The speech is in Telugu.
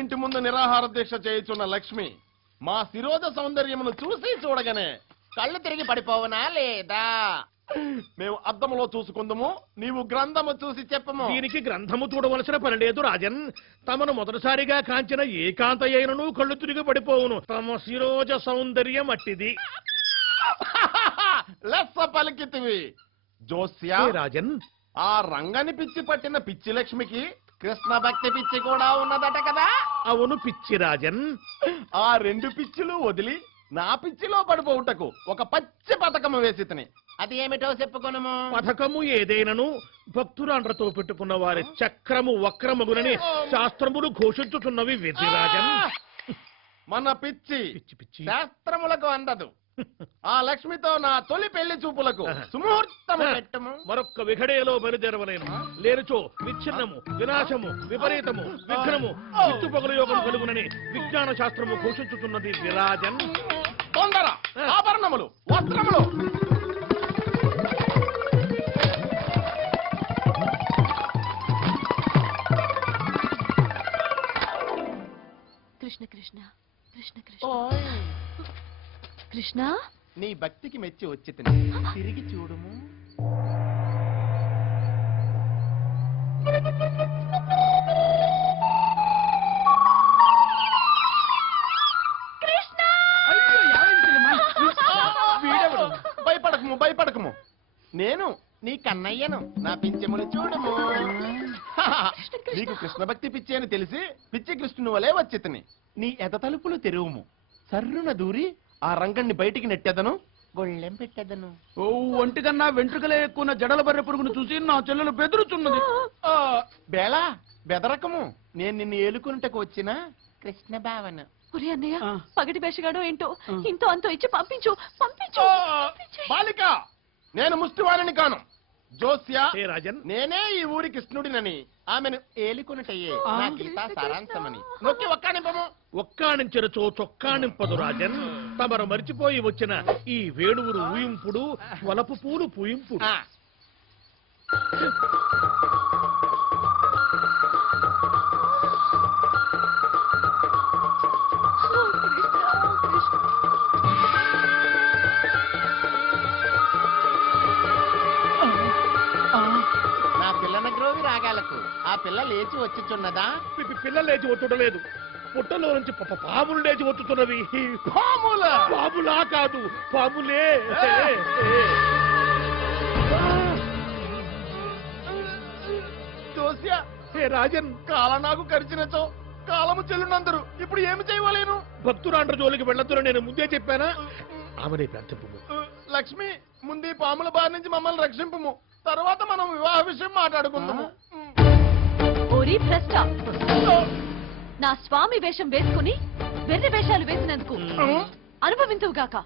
ఇంటి ముందు నిరాహార దీక్ష చేయుచున్న లక్ష్మి మా శిరోజ సౌందర్యమును చూసి చూడగానే కళ్ళు తిరిగి పడిపోవనా లేదా? మేము అద్దములో చూసుకుందాము, నీవు గ్రంథము చూసి చెప్పము. దీనికి గ్రంథము చూడవలసిన పని లేదు రాజన్. తమను మొదటిసారిగా కాంచిన ఏకాంత అయినను కళ్ళు తిరిగి పడిపోవును. తమ శిరోజ సౌందర్యం అట్టిది. లెస్స పలికితివి జోస్యా. రాజన్, ఆ రంగని పిచ్చి పట్టిన పిచ్చి లక్ష్మికి కృష్ణ భక్తి పిచ్చి కూడా ఉన్నదట కదా? అవును పిచ్చి రాజన్. ఆ రెండు పిచ్చిలు వదిలి నా పిచ్చిలో పడిపోవుటకు ఒక పచ్చి పథకము వేసితని. అది ఏమిటో చెప్పుకొనుము. పథకము ఏదైనను భక్తురాండ్రతో పెట్టుకున్న వారి చక్రము వక్రమగునని శాస్త్రములు ఘోషించుతున్నవి విధిరాజన్. మన పిచ్చి పిచ్చి శాస్త్రములకు అందదు. ఆ లక్ష్మితో నా తొలి పెళ్లి చూపులకు సుముహూర్తము పెట్టము. మరొక్క విఘడేలో బయలుదేరవలేను. లేనిచో విచ్ఛిన్నము, వినాశము, విపరీతము, విఘ్నము, విత్తుపగల యోగం కలుగునని విజ్ఞాన శాస్త్రము ఘోషించుతున్నది విరాజన్. తొందర ఆభరణములు, వస్త్రములు. కృష్ణ కృష్ణ కృష్ణ కృష్ణ కృష్ణ, నీ భక్తికి మెచ్చి వచ్చి తిరిగి చూడుము. భయపడకము భయపడకము, నేను నీ కన్నయ్యను. నా పింఛములు చూడుము. నీకు కృష్ణ భక్తి పిచ్చి అని తెలిసి పిచ్చి కృష్ణుని వలే వచ్చితిని. నీ ఎద తలుపులు తెరువుము. సర్రున దూరి ఆ రంగణ్ణి బయటికి నెట్టెదను, గొళ్ళెం పెట్టెదను. ఓ ఒంటికన్నా వెంట్రుకలే ఎక్కువ జడల బర్రె పురుగును చూసి నా చెల్లెలు బెదురుచున్నది. బేలా బెదరకము, నేను నిన్ను ఏలుకున్నటకు వచ్చిన కృష్ణ భావన. ఒరే అన్నయ్య, పగటి వేషగాడో ఏంటో ఇంతో అంతో ఇచ్చి పంపించు పంపించు. బాలిక, నేను ముష్టివాణిని కాను. జోస్యా, రాజన్, నేనే ఈ ఊరి కృష్ణుడినని ఆమెను ఏలుకున్నటయ్యే నా గీతా సారాంశమని నొక్కి ఒక్కానింపము. ఒక్కాణించరచో చొక్కాణింపదు రాజన్. తమరు మరిచిపోయి వచ్చిన ఈ వేణువురు ఊయింపుడు, వలపు పూలు పూయింపుడు. నా పిల్లన గ్రోవి రాగాలకు ఆ పిల్ల లేచి వచ్చుచున్నదా? పిల్ల లేచి ఒత్తుడలేదు. పుట్టలో నుంచి పాములు లేచి ఒత్తుతున్నవి. పాములా కాదు, పాములే. జోస్యా, రాజన్, కాల నాకు కరిచినచో కాలము చెల్లునందరు. ఇప్పుడు ఏమి చేయవలేను? భక్తురాండ్ర జోలికి వెళ్ళొద్దున నేను ముందే చెప్పానా? ఆమెనే ప్రార్థింపు. లక్ష్మి, ముందు పాముల బారి నుంచి మమ్మల్ని రక్షింపుము. తర్వాత మనం వివాహ విషయం మాట్లాడుకుందాము. ఓరి భ్రష్ట, నా స్వామి వేషం వేసుకుని వెర్రి వేషాలు వేసినందుకు అనుభవించుగాక.